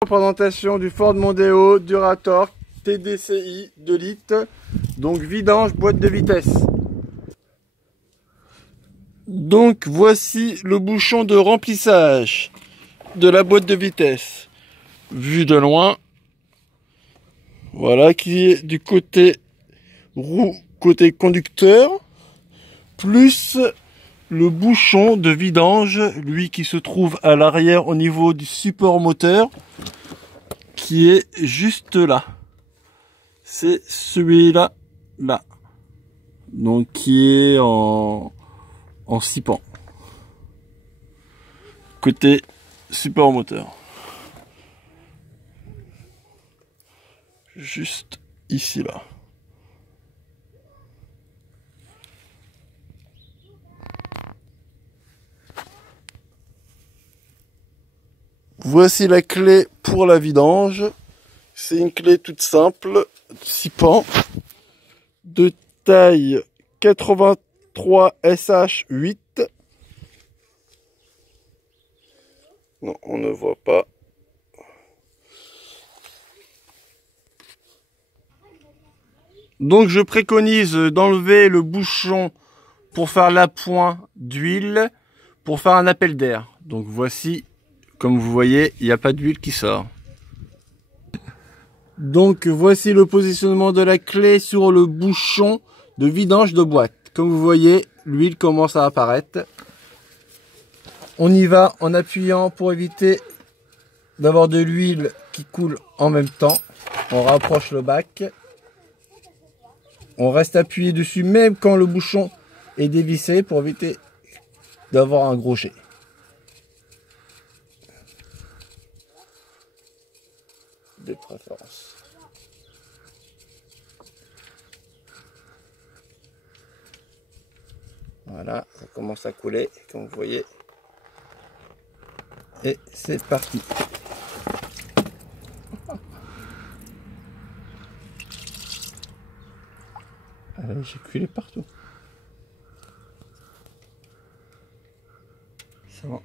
Présentation du Ford Mondeo Durator TDCi 2 litres, donc vidange boîte de vitesse. Donc voici le bouchon de remplissage de la boîte de vitesse, vu de loin. Voilà, qui est du côté roue, côté conducteur, plus le bouchon de vidange, lui qui se trouve à l'arrière au niveau du support moteur, qui est juste là. C'est celui-là, là. Donc qui est en 6 pans. Côté support moteur. Juste ici, là. Voici la clé pour la vidange. C'est une clé toute simple, 6 pans, de taille 83 SH8. Non, on ne voit pas. Donc je préconise d'enlever le bouchon pour faire l'appoint d'huile, pour faire un appel d'air. Donc voici. Comme vous voyez, il n'y a pas d'huile qui sort. Donc voici le positionnement de la clé sur le bouchon de vidange de boîte. Comme vous voyez, l'huile commence à apparaître. On y va en appuyant pour éviter d'avoir de l'huile qui coule en même temps. On rapproche le bac. On reste appuyé dessus même quand le bouchon est dévissé pour éviter d'avoir un gros jet. De préférence. Voilà, ça commence à couler, comme vous voyez. Et c'est parti. J'ai culé partout. C'est bon.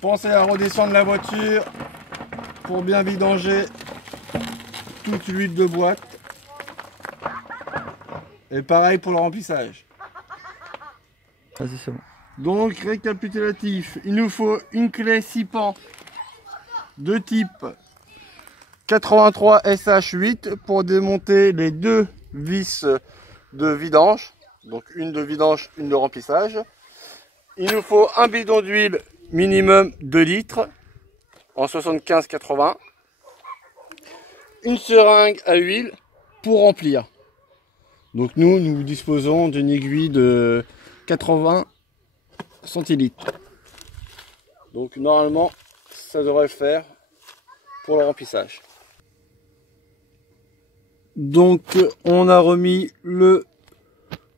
Pensez à redescendre la voiture pour bien vidanger toute l'huile de boîte. Et pareil pour le remplissage. Vas-y, c'est bon. Donc récapitulatif, il nous faut une clé 6 pans de type 83 SH8 pour démonter les deux vis de vidange. Donc une de vidange, une de remplissage. Il nous faut un bidon d'huile minimum 2 litres. En 75-80, une seringue à huile pour remplir. Donc nous disposons d'une aiguille de 80 centilitres. Donc normalement, ça devrait le faire pour le remplissage. Donc on a remis le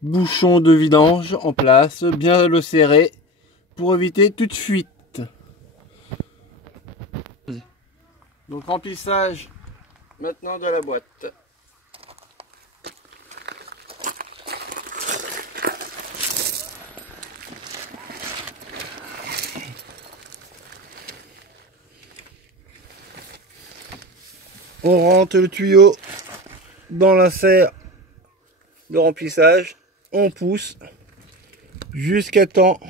bouchon de vidange en place, bien le serrer pour éviter toute fuite. Donc remplissage maintenant de la boîte. On rentre le tuyau dans l'insert de remplissage. On pousse jusqu'à temps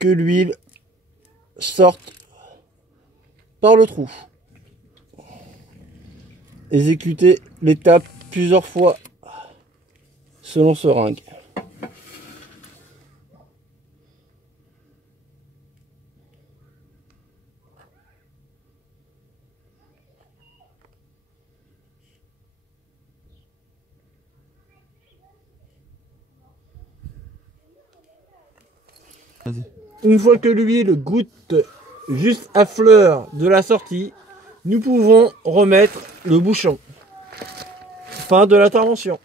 que l'huile sorte par le trou. Exécutez l'étape plusieurs fois selon seringue. Une fois que l'huile goûte juste à fleur de la sortie, nous pouvons remettre le bouchon. Fin de l'intervention.